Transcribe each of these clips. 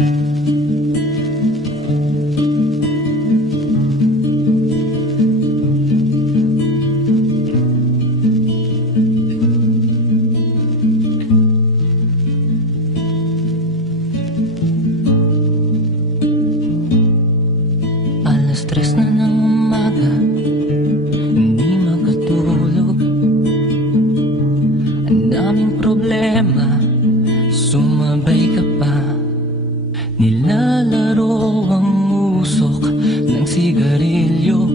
Alas 3 na ng umaga, hindi makatulog. Ang daming problema, sumabay ka pa. Nilalaro ang usok ng sigarilyo.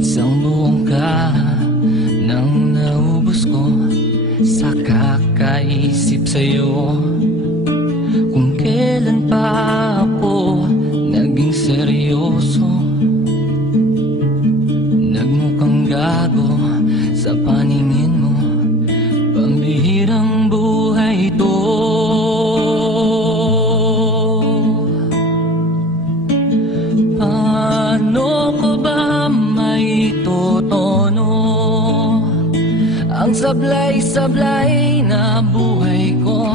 Isang buong kaha nang naubos ko sa kakaisip sa'yo. Kung kailan pa ako naging seryoso, nagmukhang gago sa paningin mo. Pambihirang buhay ito. Paano ko ba maitutono ang sablay-sablay na buhay ko?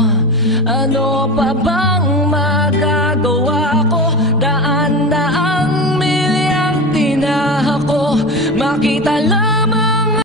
Ano pa bang magagawa ko? Daan na ang milyang tinahak ko, makita lang